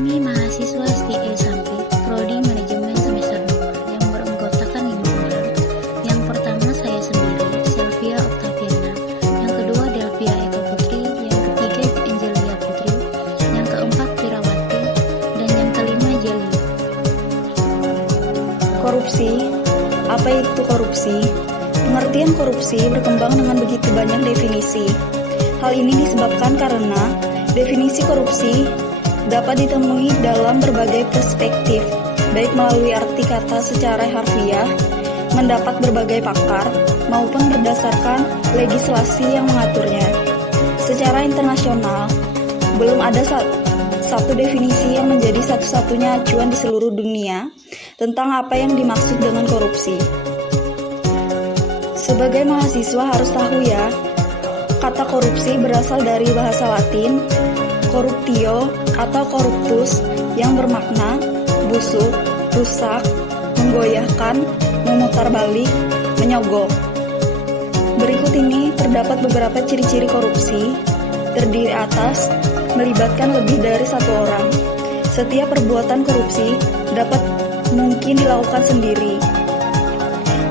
Kami mahasiswa STE Sampi, Prodi Manajemen semester 2 yang beranggotakan 5 orang. Yang pertama saya sendiri, Sylvia Octaviana. Yang kedua Delvia Eko Putri. Yang ketiga Angelia Putri. Yang keempat Pirawati. Dan yang kelima Jelly. Korupsi. Apa itu korupsi? Pengertian korupsi berkembang dengan begitu banyak definisi. Hal ini disebabkan karena definisi korupsi dapat ditemui dalam berbagai perspektif, baik melalui arti kata secara harfiah, mendapat berbagai pakar, maupun berdasarkan legislasi yang mengaturnya. Secara internasional, belum ada satu definisi yang menjadi satu-satunya acuan di seluruh dunia tentang apa yang dimaksud dengan korupsi. Sebagai mahasiswa harus tahu ya, kata korupsi berasal dari bahasa Latin corruptio atau corruptus yang bermakna busuk, rusak, menggoyahkan, memutarbalik, menyogok. Berikut ini terdapat beberapa ciri-ciri korupsi, terdiri atas melibatkan lebih dari satu orang. Setiap perbuatan korupsi dapat mungkin dilakukan sendiri,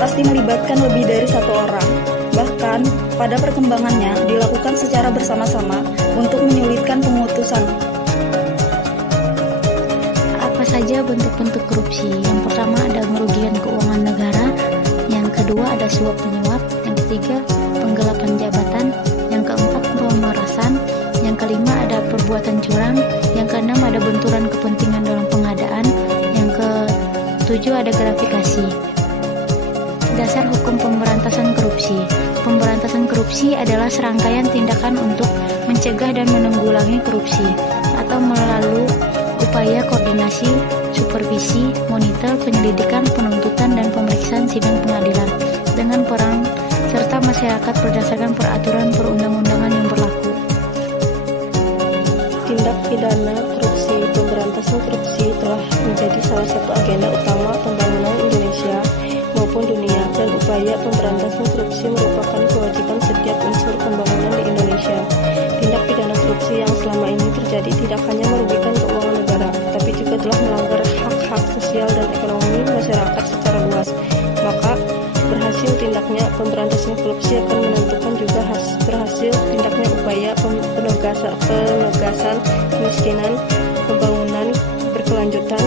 pasti melibatkan lebih dari satu orang. Bahkan, pada perkembangannya dilakukan secara bersama-sama untuk menyulitkan pengutusan. Apa saja bentuk-bentuk korupsi? Yang pertama ada kerugian keuangan negara, yang kedua ada suap menyuap, yang ketiga penggelapan jabatan, yang keempat pemerasan, yang kelima ada perbuatan curang, yang keenam ada benturan kepentingan dalam pengadaan, yang ketujuh ada gratifikasi. Dasar hukum pemberantasan korupsi. Pemberantasan korupsi adalah serangkaian tindakan untuk mencegah dan menanggulangi korupsi atau melalui upaya koordinasi, supervisi, monitor, penyelidikan, penuntutan, dan pemeriksaan sidang pengadilan dengan peran serta masyarakat berdasarkan peraturan perundang-undangan yang berlaku. Tindak pidana korupsi. Pemberantasan korupsi telah menjadi salah satu agenda utama pembangunan Indonesia maupun dunia, dan upaya pemberantasan korupsi merupakan kewajiban setiap unsur pembangunan di Indonesia. Tindak pidana korupsi yang selama ini terjadi tidak hanya merugikan keuangan negara, tapi juga telah melanggar hak-hak sosial dan ekonomi masyarakat secara luas. Maka, berhasil tindaknya pemberantasan korupsi akan menentukan juga berhasil tindaknya upaya penegasan kemiskinan, pembangunan berkelanjutan,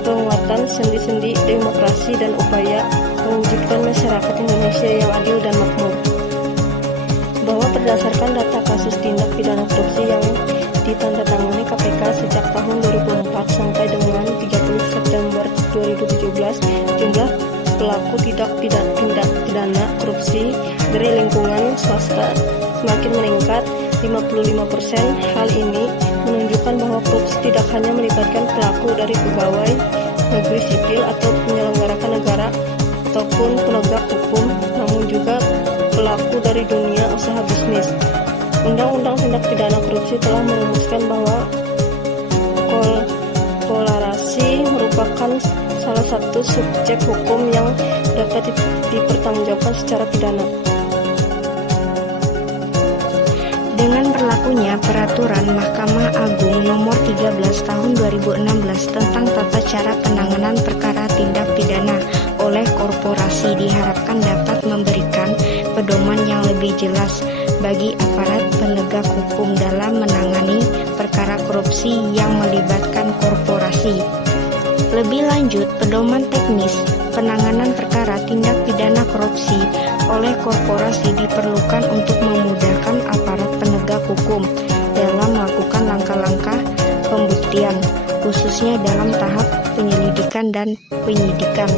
penguatan sendi-sendi demokrasi, dan upaya mewujudkan masyarakat Indonesia yang adil dan makmur. Bahwa berdasarkan data kasus tindak pidana korupsi yang ditandatangani KPK sejak tahun 2004 sampai dengan 30 September 2017, jumlah pelaku tindak pidana korupsi dari lingkungan swasta semakin meningkat 55%. Hal ini menunjukkan bahwa korupsi tidak hanya melibatkan pelaku dari pegawai negeri sipil atau penyelenggara negara ataupun penegak hukum, namun juga pelaku dari dunia usaha bisnis. Undang-Undang Tindak Pidana Korupsi telah merumuskan bahwa kolerasi merupakan salah satu subjek hukum yang dapat dipertanggungjawabkan secara pidana. Dengan berlakunya Peraturan Mahkamah Agung Nomor 13 Tahun 2016 tentang tata cara penanganan perkara tindak pidana oleh korporasi diharapkan dapat memberikan pedoman yang lebih jelas bagi aparat penegak hukum dalam menangani perkara korupsi yang melibatkan korporasi. Lebih lanjut, pedoman teknis penanganan perkara tindak pidana korupsi oleh korporasi diperlukan untuk memudahkan aparat penegak hukum dalam melakukan langkah-langkah pembuktian, khususnya dalam tahap penyelidikan dan penyidikan.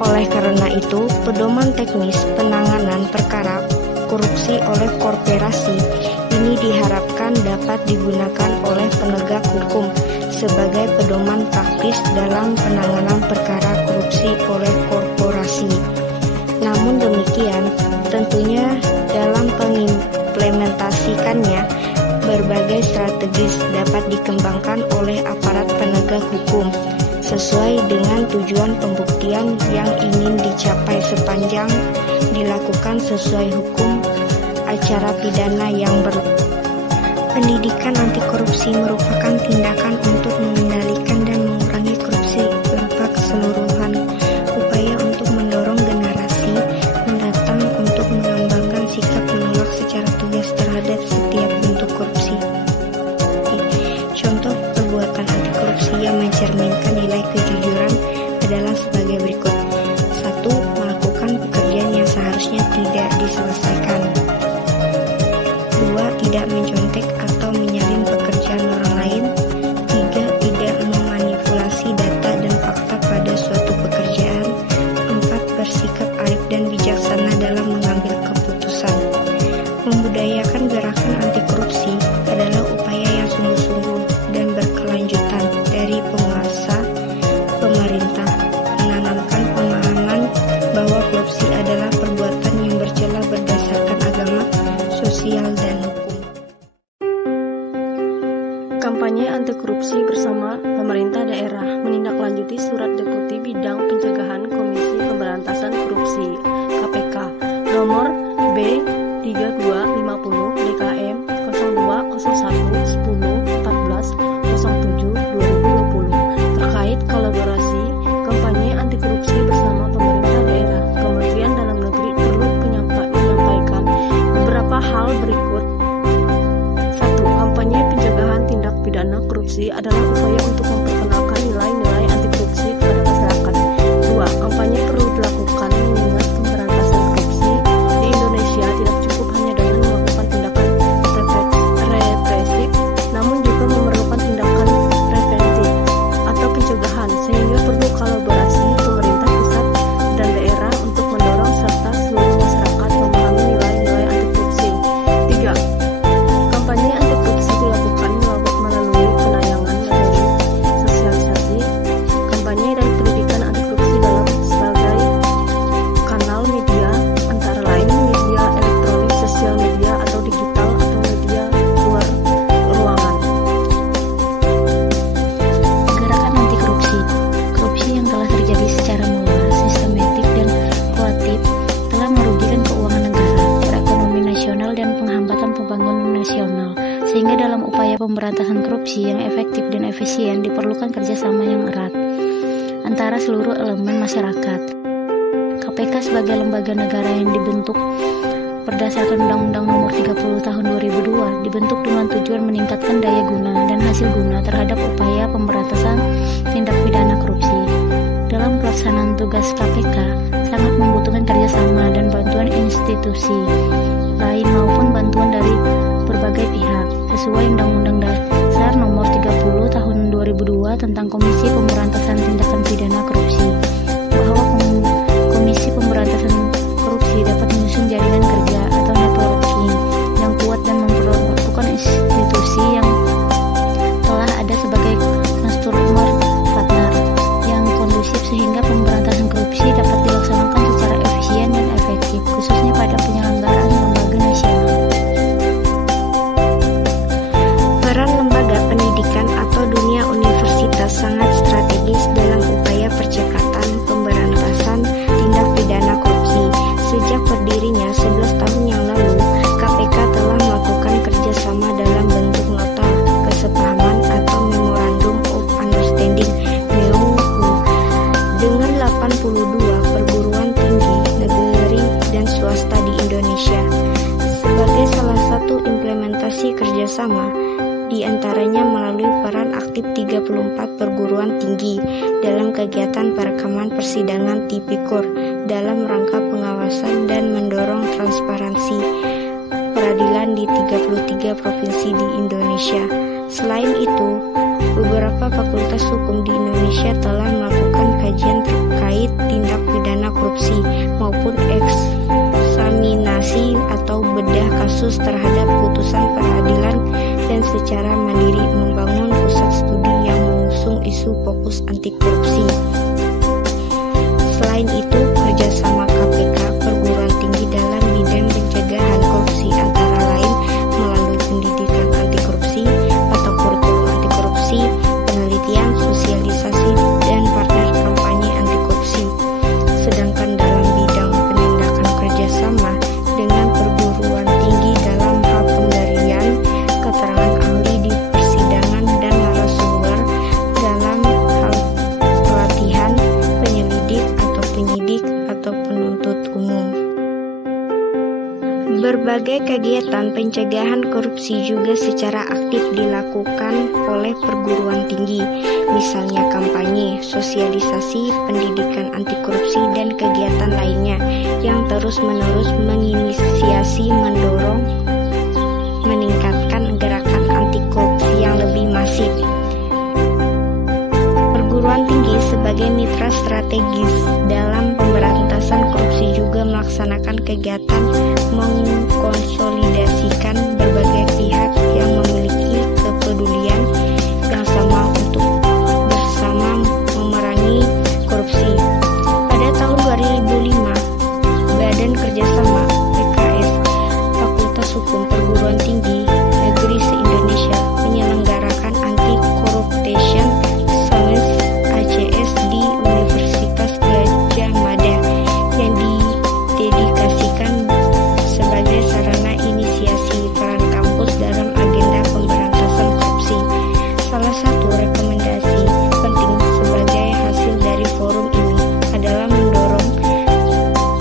Oleh karena itu, pedoman teknis penanganan perkara korupsi oleh korporasi ini diharapkan dapat digunakan oleh penegak hukum sebagai pedoman praktis dalam penanganan perkara korupsi oleh korporasi. Namun demikian, tentunya dalam mengimplementasikannya, berbagai strategis dapat dikembangkan oleh aparat penegak hukum sesuai dengan tujuan pembuktian yang ingin dicapai sepanjang dilakukan sesuai hukum acara pidana yang berlaku. Pendidikan anti korupsi merupakan tindakan untuk mengendalikan dan mengurangi korupsi berupa keseluruhan upaya untuk mendorong generasi mendatang untuk mengembangkan sikap menolak secara tegas terhadap setiap bentuk korupsi. Contoh perbuatan anti korupsi yang mencerminkan nilai kejujuran adalah sebagai berikut. 1. Melakukan pekerjaan yang seharusnya tidak diselesaikan. 2. Tidak mencontek atau menyalin pekerjaan orang lain. 3. Tidak memanipulasi data dan fakta pada suatu pekerjaan. 4. Bersikap arif dan bijaksana dalam mengambil keputusan. Membudayakan gerakan anti korupsi adalah upaya yang sungguh-sungguh dan berkelanjutan dari penguasa pemerintah menanamkan pemahaman bahwa korupsi adalah perbuatan yang bercela berdasarkan agama, sosial, dan hukum. Kampanye anti korupsi bersama pemerintah daerah menindaklanjuti surat deputi bidang pencegahan Komisi Pemberantasan Korupsi KPK nomor B3250 DKM 0201101407/2020 terkait kolaborasi kampanye anti korupsi bersama pemerintah daerah. Kementerian Dalam Negeri perlu menyampaikan beberapa hal berikut. 1. Kampanye pencegahan tindak pidana korupsi adalah upaya untuk memperkenalkan nilai-nilai anti korupsi kepada masyarakat. 2. Kampanye perlu dilakukan mengingat pemberantasan korupsi di Indonesia tidak cukup hanya dengan melakukan tindakan represif, namun juga memerlukan tindakan preventif atau pencegahan, sehingga perlu kolaborasi pemerintah pusat dan daerah untuk mendorong serta seluruh masyarakat memahami nilai-nilai anti korupsi. 3. Kampanye anti korupsi dilakukan melalui penayangan materi sosialisasi, kampanye dan pendidikan anti korupsi dalam sebagai kanal media, antara lain media elektronik, sosial media atau digital atau media luar ruangan. Gerakan anti korupsi. Korupsi yang telah terjadi secara meluas, sistematik, dan kualitatif telah merugikan keuangan negara, perekonomian nasional, dan penghambatan pembangunan nasional. Sehingga dalam upaya pemberantasan korupsi yang efektif dan efisien diperlukan kerjasama yang erat antara seluruh elemen masyarakat. KPK sebagai lembaga negara yang dibentuk berdasarkan Undang-Undang Nomor 30 Tahun 2002 dibentuk dengan tujuan meningkatkan daya guna dan hasil guna terhadap upaya pemberantasan tindak pidana korupsi. Dalam pelaksanaan tugas KPK sangat membutuhkan kerjasama dan bantuan institusi lain maupun bantuan dari berbagai pihak sesuai Undang-Undang Dasar Nomor 30 Tahun 2002 tentang Komisi Pemberantasan Tindakan Pidana Korupsi, bahwa Komisi Pemberantasan Korupsi dapat menyusun jaringan kerja atau networking yang kuat dan memperlakukan institusi yang telah ada sebagai customer partner yang kondusif sehingga pemberantasan korupsi dapat dilaksanakan secara efisien dan efektif, khususnya pada penyelenggaraan lembaga nasional. Peran lembaga pendidikan atau dunia universitas sangat strategis dalam upaya percepatan pemberantasan tindak pidana korupsi. Sejak berdirinya 11 tahun yang lalu, KPK telah melakukan kerjasama dalam bentuk nota kesepahaman atau Memorandum of Understanding (MOU) dengan 82 perguruan tinggi negeri dan swasta di Indonesia. Sebagai salah satu implementasi kerjasama, di antaranya melalui peran aktif 34 perguruan tinggi dalam kegiatan perekaman persidangan Tipikor dalam rangka pengawasan dan mendorong transparansi peradilan di 33 provinsi di Indonesia. Selain itu, beberapa fakultas hukum di Indonesia telah melakukan kajian terkait tindak pidana korupsi maupun eksaminasi atau bedah kasus terhadap putusan peradilan dan secara mandiri membangun pusat studi yang mengusung isu fokus anti korupsi. Selain itu, kerjasama KPK perguruan tinggi dalam bidang pencegahan korupsi antara lain melalui pendidikan anti korupsi atau kurikulum anti korupsi, penelitian, sosialisasi, dan partner kampanye anti korupsi. Sedangkan dalam bidang penindakan kerjasama dengan perguruan tinggi dalam hal pemberian keterangan Kegiatan pencegahan korupsi juga secara aktif dilakukan oleh perguruan tinggi, misalnya kampanye, sosialisasi, pendidikan anti korupsi, dan kegiatan lainnya yang terus-menerus menginisiasi, mendorong, meningkatkan gerakan anti korupsi yang lebih masif. Perguruan tinggi sebagai mitra strategis dalam pemberantasan korupsi juga melaksanakan kegiatan mengkonsolidasikan berbagai pihak yang memiliki kepedulian yang sama untuk bersama memerangi korupsi. Pada tahun 2005, Badan Kerjasama PKS Fakultas Hukum Perguruan Tinggi Negeri se-Indonesia menyelenggarakan Anti-Corruption Summit ACS di Universitas Gadjah Mada yang didedikasikan sebagai sarana inisiasi peran kampus dalam agenda pemberantasan korupsi. Salah satu rekomendasi penting sebagai hasil dari forum ini adalah mendorong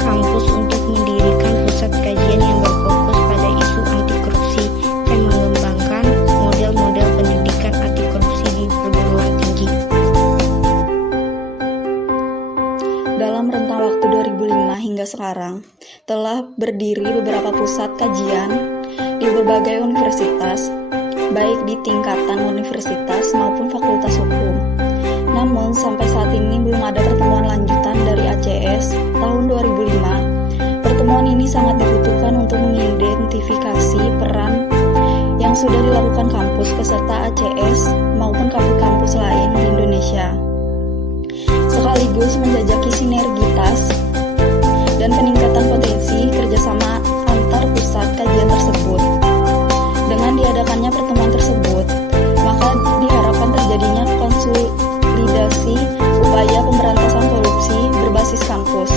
kampus untuk mendirikan pusat kajian yang berfokus pada isu anti korupsi dan mengembangkan model-model pendidikan anti korupsi di perguruan tinggi. Dalam rentang waktu 2005 hingga sekarang, telah berdiri beberapa pusat kajian di berbagai universitas, baik di tingkatan universitas maupun fakultas hukum. Namun, sampai saat ini belum ada pertemuan lanjutan dari ACS tahun 2005. Pertemuan ini sangat dibutuhkan untuk mengidentifikasi peran yang sudah dilakukan kampus peserta ACS maupun kampus-kampus lain di Indonesia, sekaligus menjajaki sinergitas dan peningkatan potensi kerjasama antar pusat kajian tersebut. Dengan diadakannya pertemuan tersebut, maka diharapkan terjadinya konsolidasi upaya pemberantasan korupsi berbasis kampus.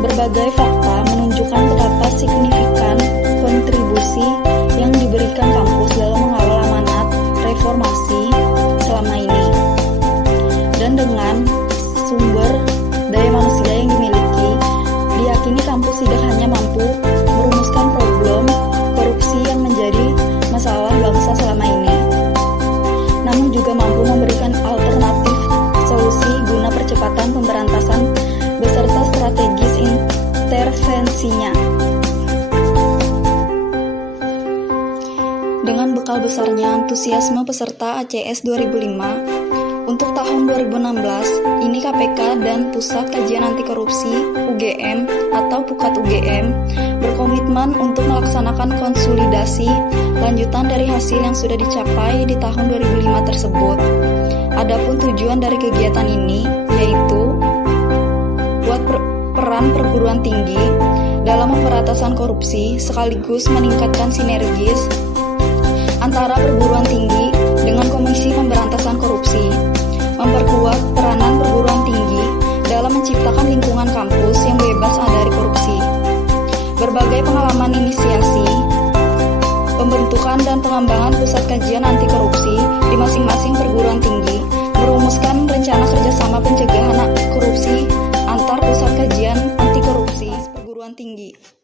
Berbagai fakta menunjukkan betapa signifikan kontribusi yang diberikan kampus dalam mengawal amanat reformasi selama ini. Dan dengan sumber daya manusia yang dimiliki, diyakini kampus tidak hanya mampu merumuskan problem korupsi yang menjadi masalah bangsa selama ini, namun juga mampu memberikan alternatif solusi guna percepatan pemberantasan beserta strategis intervensinya. Dengan bekal besarnya antusiasme peserta ACS 2005, untuk tahun 2016, ini KPK dan Pusat Kajian Anti Korupsi UGM atau Pukat UGM berkomitmen untuk melaksanakan konsolidasi lanjutan dari hasil yang sudah dicapai di tahun 2005 tersebut. Adapun tujuan dari kegiatan ini yaitu buat peran perguruan tinggi dalam pemberantasan korupsi sekaligus meningkatkan sinergis antara perguruan tinggi dengan Komisi Pemberantasan Korupsi, memperkuat peranan perguruan tinggi dalam menciptakan lingkungan kampus yang bebas dari korupsi. Berbagai pengalaman inisiasi, pembentukan dan pengembangan pusat kajian anti korupsi di masing-masing perguruan tinggi merumuskan rencana kerjasama pencegahan korupsi antar pusat kajian anti korupsi perguruan tinggi.